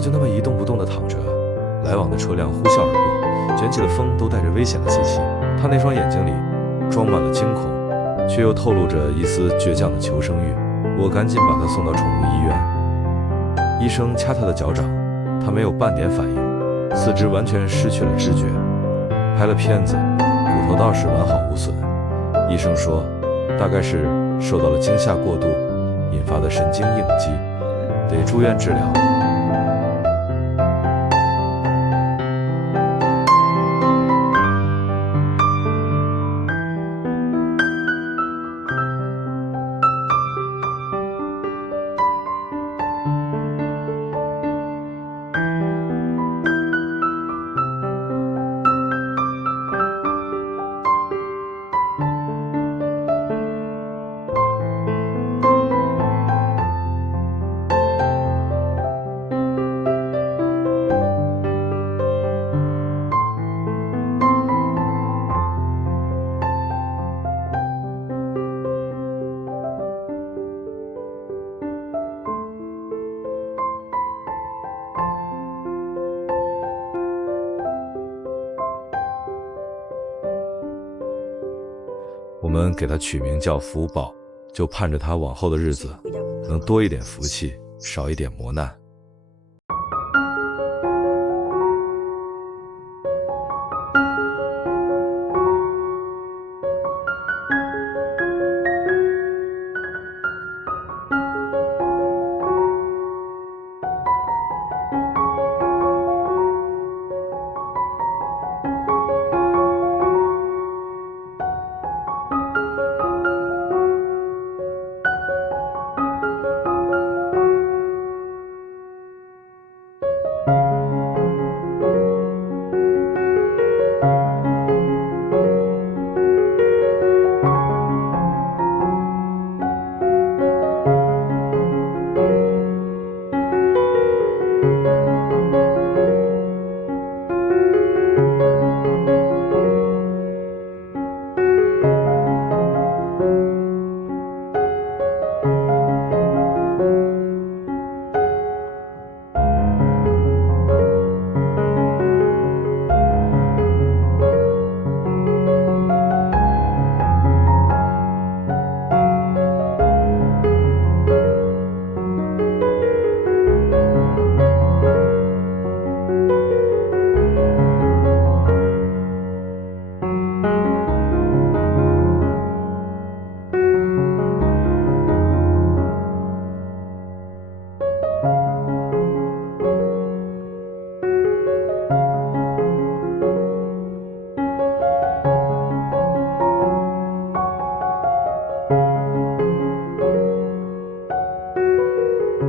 他就那么一动不动地躺着，来往的车辆呼啸而过，卷起的风都带着危险的气息。他那双眼睛里装满了惊恐，却又透露着一丝倔强的求生欲。我赶紧把他送到宠物医院，医生掐他的脚掌，他没有半点反应，四肢完全失去了知觉。拍了片子，骨头倒是完好无损。医生说，大概是受到了惊吓过度引发的神经应激，得住院治疗。我们给他取名叫福宝，就盼着他往后的日子能多一点福气，少一点磨难。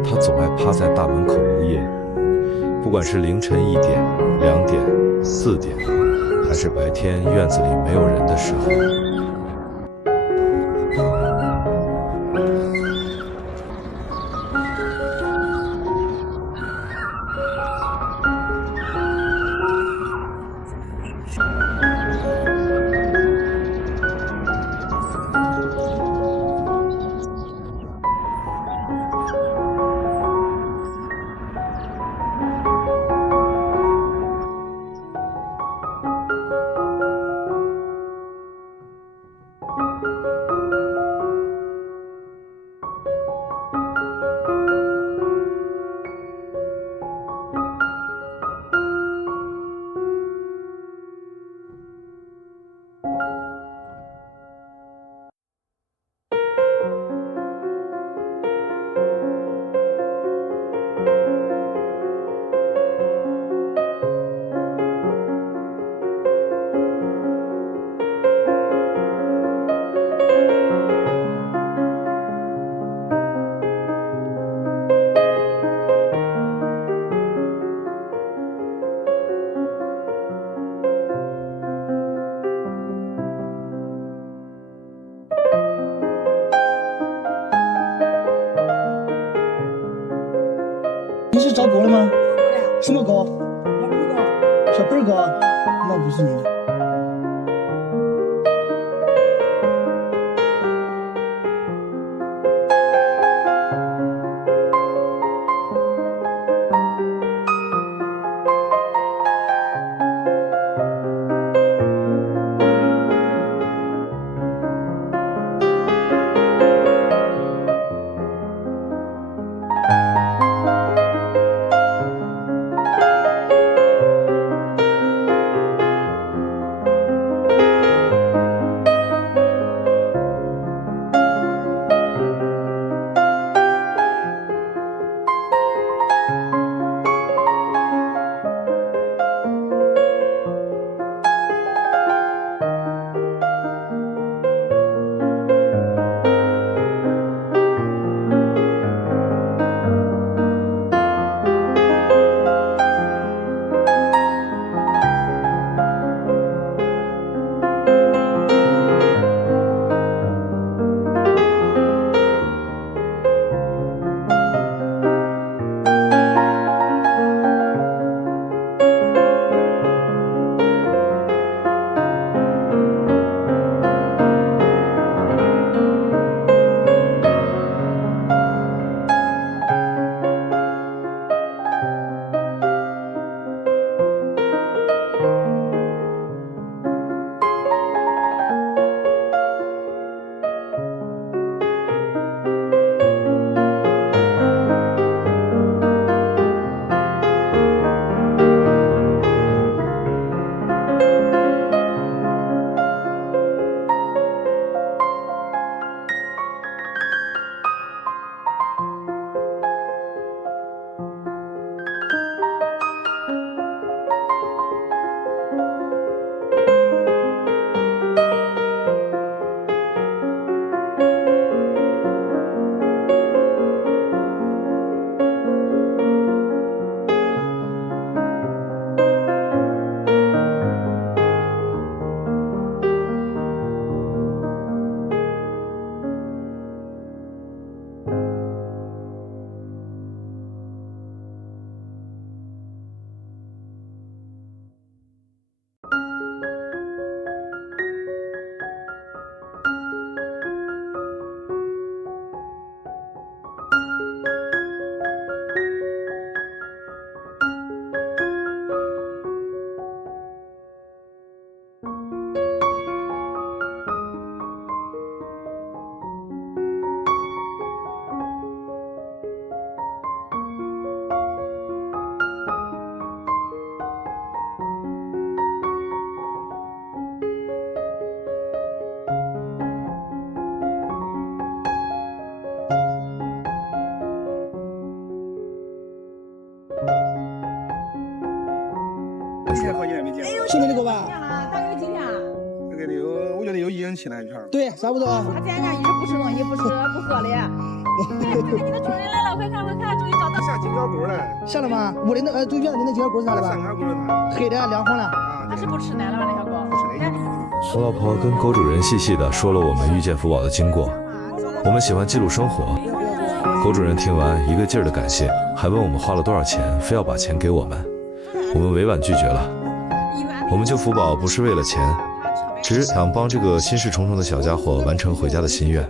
他总爱趴在大门口呜咽，不管是凌晨1点、2点、4点，还是白天院子里没有人的时候。你是找狗了吗？什么狗？小笨狗。那不是你的。是你的狗吧？大概几天？这个有，我觉得有1星期那一片。对，差不多。他今天一直不吃东西，不吃不喝的。你的主人来了，快看快看，终于找到。下金角沟了。下了吗？屋里那就院子里那几个狗是啥的吧？3个狗是它。黑的亮红的。它是不吃奶了吧？那小狗。不吃奶。我老婆跟狗主人细细的说了我们遇见福宝的经过。我们喜欢记录生活。狗主人听完一个劲儿的感谢，还问我们花了多少钱，非要把钱给我们。我们委婉拒绝了。我们救福宝不是为了钱，只是想帮这个心事重重的小家伙完成回家的心愿。